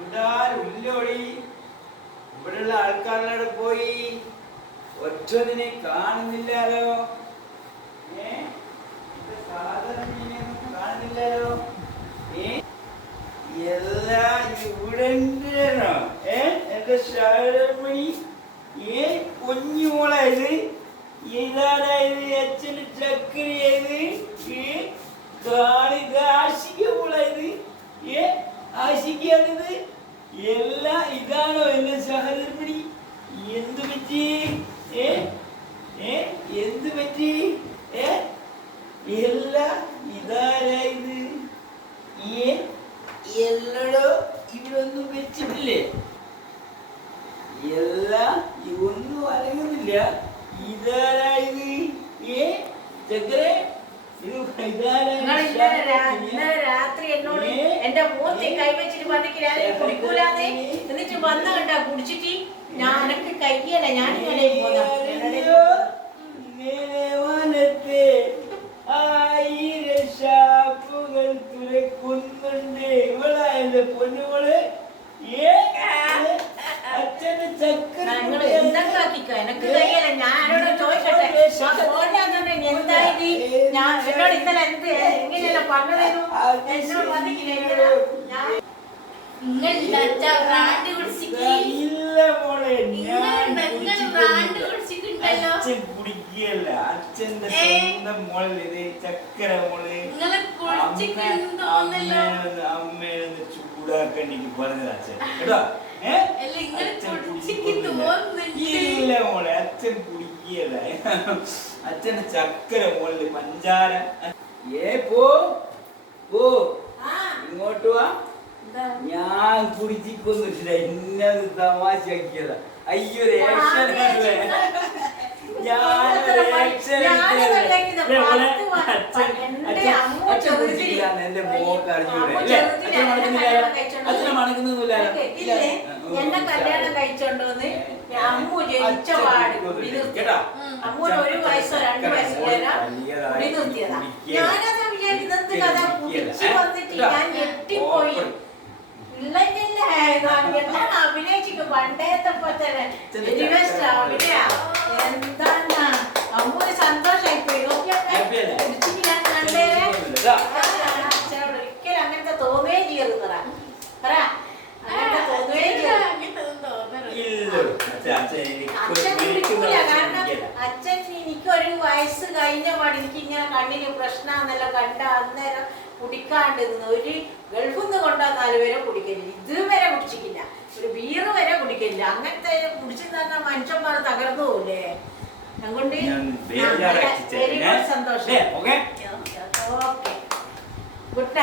ഉല്ലോടി ഇവിടെയുള്ള ആൾക്കാരുടെ പോയി ഒറ്റതിനെ കാണുന്നില്ലല്ലോ. ഏ? സാധാരണ മീനെയൊന്നും കാണുന്നില്ലാലോ ഏ? ഏ? ഏ? ആശിക്കാണിത് എല്ലാ ഇതാണോ എന്റെ സഹധർമ്മിണി എന്തു പറ്റി? ഏ? ഏ? എന്ത് പറ്റി? ഏ? എല്ലാം ഇതാരായത് ഏ? എല്ലടോ ഇവിടൊന്നും വെച്ചിട്ടില്ലേ? എല്ലാ ഒന്നും അനങ്ങുന്നില്ല ഇതാരായത് ഏ? ചക്കരെ? രാത്രി എന്നോട് എന്റെ മൂത്തി കൈവച്ചിട്ട് പറഞ്ഞിട്ട് കുടിക്കൂലാന്ന്. എന്നിട്ട് വന്ന കണ്ട കുടിച്ചിട്ട് ഞാൻ എനക്ക് കയ്യല്ല ഞാൻ ഇങ്ങനെ നിങ്ങൾ എന്തൊക്കെ എനക്ക് കയ്യല്ല ആരോടും ചോദിക്കട്ടെ ഞാൻ ഫോണിലാന്നുണ്ടെ എന്തായത് ഞാൻ എന്നോട് ഇന്നലെ എന്ത് എങ്ങനെയല്ല പറഞ്ഞതായിരുന്നു എന്നോട് പറഞ്ഞിട്ടില്ല ഞാൻ നിങ്ങൾ ബ്രാൻഡ് ഇല്ല മോളെ ഞാൻ അച്ഛൻ കുടിക്കുകയല്ല. അച്ഛന്റെ? സ്വന്തം മോൾ ചക്കര മോൾ. അമ്മേനൊന്ന് ചൂടാക്കാൻ എനിക്ക് പറഞ്ഞത് അച്ഛൻ. കേട്ടോ? അച്ഛൻ ഇല്ല മോളെ അച്ഛൻ കുടിക്കുകയല്ല. അച്ഛന്റെ ചക്കര മോളിൽ പഞ്ചാര. ഏ പോ പോ. ഇങ്ങോട്ട് വാ. ഞാൻ കുടിച്ചിക്കൊന്നുമില്ല ഇന്നത് തമാശയാക്കിയതാ. അയ്യോ രേഷൻ ഞാൻ രേഷൻ എന്റെ മോക്ക് അറിഞ്ഞൂടെ. അച്ഛനെ എന്നെ കല്യാണം കഴിച്ചോണ്ടോന്ന് അമ്മു ജനിച്ച പാട്. കുടി അമ്മൂന് ഒരു വയസ്സോ രണ്ട് വയസ്സോ കുടി നിർത്തിയതാ ഞാനത് വിചാരിക്കുന്നത് കഥ? കുടിച്ച് വന്നിട്ട് ഞാൻ ഞെട്ടിപ്പോയി. എന്താണ് അഭിനയിച്ചിട്ട് പണ്ടേത്തെ പോലെ അഭിനയ. എന്താണ് അമ്മൂന് സന്തോഷമായി പോയി കുടിച്ചിട്ട് ഞാൻ കണ്ടേരെ അച്ഛനോട് ഒരിക്കലും അങ്ങനത്തെ തോന്നുകയും ചെയ്യരുത് പറ. അങ്ങനത്തെ തോന്നുകയും ചെയ്യരുത്. അച്ഛൻ കുടിക്കൂല കാരണം. അച്ഛൻ എനിക്കൊരു വയസ്സ് കഴിഞ്ഞ പാടി എനിക്ക് ഇങ്ങനെ കണ്ണിന് പ്രശ്നമാണെന്നല്ല കണ്ട അന്നേരം കുടിക്കാണ്ട് ഒരു ഗൾഫിൽ നിന്ന് കൊണ്ടാ നാല് പേരെ കുടിക്കലില്ല. ഇതുവരെ കുടിച്ചിട്ടില്ല. ഒരു ബീറ് വരെ കുടിക്കലില്ല. അങ്ങനത്തെ കുടിച്ചു തന്നെ മനുഷ്യന്മാർ തകർന്നു പോലേ അതുകൊണ്ട് വെരി ഗുഡ് സന്തോഷം. ഓക്കെ. Good night.